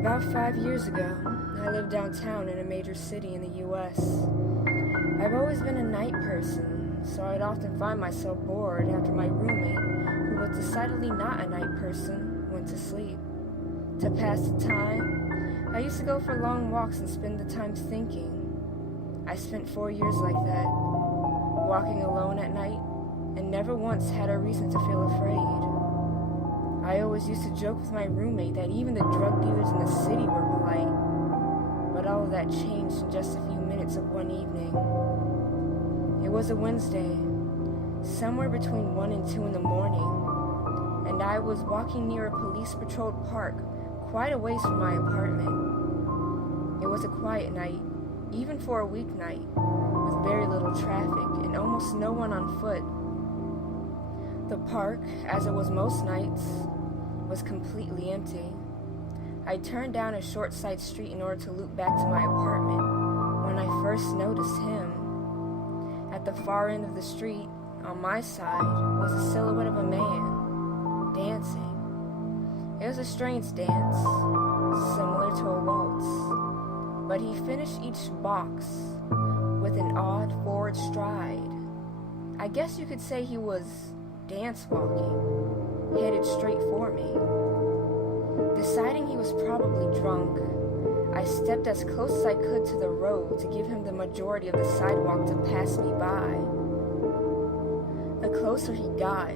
About 5 years ago, I lived downtown in a major city in the US. I've always been a night person, so I'd often find myself bored after my roommate, who was decidedly not a night person, went to sleep. To pass the time, I used to go for long walks and spend the time thinking. I spent 4 years like that, walking alone at night, and never once had a reason to feel afraid. I always used to joke with my roommate that even the drug dealers in the city were polite, but all of that changed in just a few minutes of one evening. It was a Wednesday, somewhere between 1 and 2 in the morning, and I was walking near a police-patrolled park quite a ways from my apartment. It was a quiet night, even for a weeknight, with very little traffic and almost no one on foot. The park, as it was most nights, was completely empty. I turned down a short side street in order to loop back to my apartment when I first noticed him. At the far end of the street, on my side, was a silhouette of a man, dancing. It was a strange dance, similar to a waltz, but he finished each box with an odd forward stride. I guess you could say he was dance walking, headed straight for me. Deciding he was probably drunk, I stepped as close as I could to the road to give him the majority of the sidewalk to pass me by. The closer he got,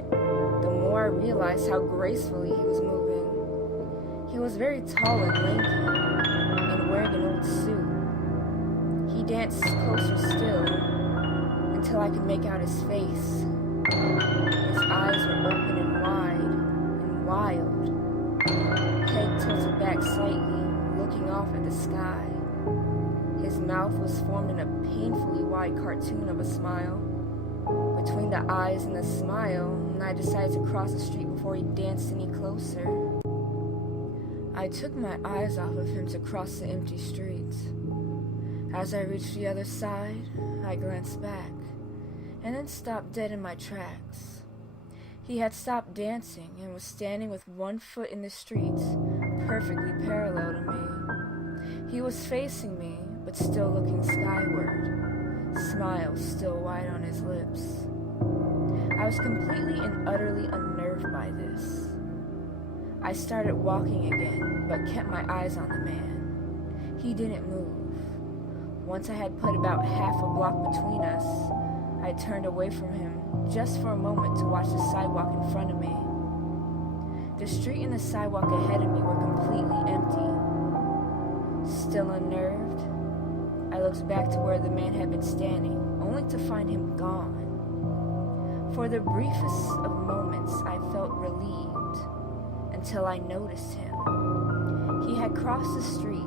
the more I realized how gracefully he was moving. He was very tall and lanky, and wearing an old suit. He danced closer still, until I could make out his face. His eyes were open and wide and wild, head tilted back slightly, looking off at the sky. His mouth was formed in a painfully wide cartoon of a smile. Between the eyes and the smile, I decided to cross the street before he danced any closer. I took my eyes off of him to cross the empty street. As I reached the other side, I glanced back, and then stopped dead in my tracks. He had stopped dancing and was standing with one foot in the street, perfectly parallel to me. He was facing me, but still looking skyward, smile still wide on his lips. I was completely and utterly unnerved by this. I started walking again, but kept my eyes on the man. He didn't move. Once I had put about half a block between us, I turned away from him just for a moment to watch the sidewalk in front of me. The street and the sidewalk ahead of me were completely empty. Still unnerved, I looked back to where the man had been standing, only to find him gone. For the briefest of moments, I felt relieved, until I noticed him. He had crossed the street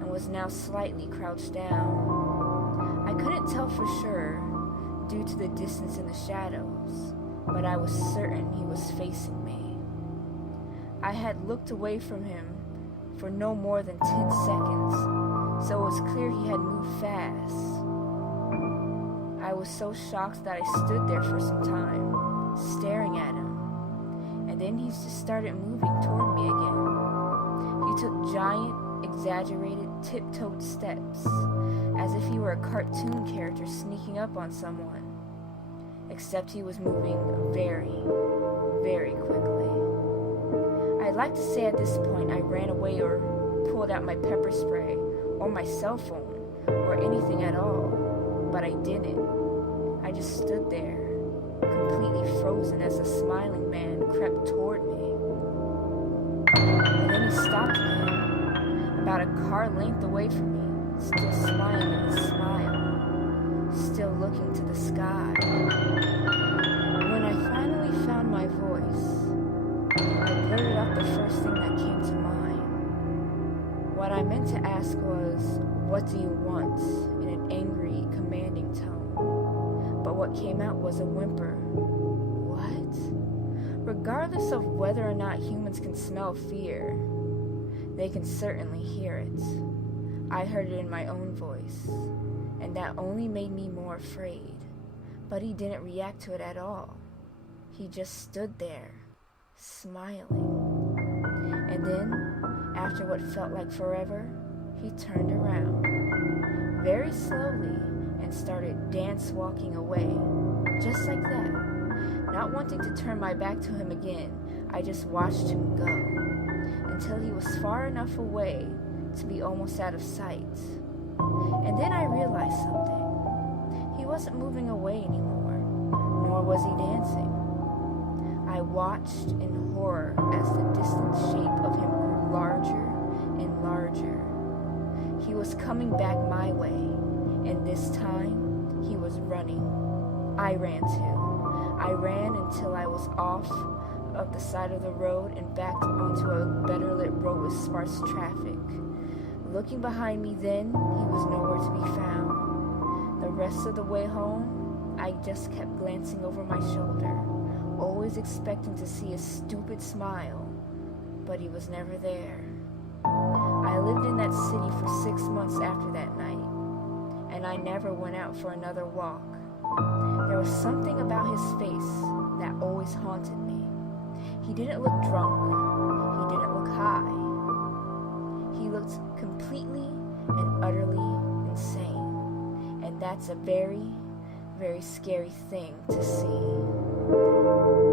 and was now slightly crouched down. I couldn't tell for sure, due to the distance in the shadows, but I was certain he was facing me. I had looked away from him for no more than 10 seconds, so it was clear he had moved fast. I was so shocked that I stood there for some time, staring at him, and then he just started moving toward me again. He took giant, exaggerated, tiptoed steps, as if he were a cartoon character sneaking up on someone. Except he was moving very, very quickly. I'd like to say at this point I ran away or pulled out my pepper spray or my cell phone or anything at all, but I didn't. I just stood there, completely frozen as the smiling man crept toward me. And then he stopped again, about a car length away from me, still smiling a smile, still looking to the sky. When I finally found my voice, I blurted out the first thing that came to mind. What I meant to ask was, "What do you want?" in an angry, commanding tone. But what came out was a whimper. What? Regardless of whether or not humans can smell fear, they can certainly hear it. I heard it in my own voice, and that only made me more afraid. But he didn't react to it at all. He just stood there, smiling. And And then, after what felt like forever, he turned around, very slowly, and started dance walking away, just like that. Not wanting to turn my back to him again, I just watched him go, until he was far enough away to be almost out of sight. And then I realized something. He wasn't moving away anymore, nor was he dancing. I watched in horror as the distant shape of him grew larger and larger. He was coming back my way, and this time he was running. I ran too. I ran until I was off of the side of the road and backed onto a better lit road with sparse traffic. Looking behind me then, he was nowhere to be found. The rest of the way home, I just kept glancing over my shoulder, always expecting to see a stupid smile, but he was never there. I lived in that city for 6 months after that night, and I never went out for another walk. There was something about his face that always haunted me. He didn't look drunk. He didn't look high. He looked completely and utterly insane. And that's a very, very scary thing to see.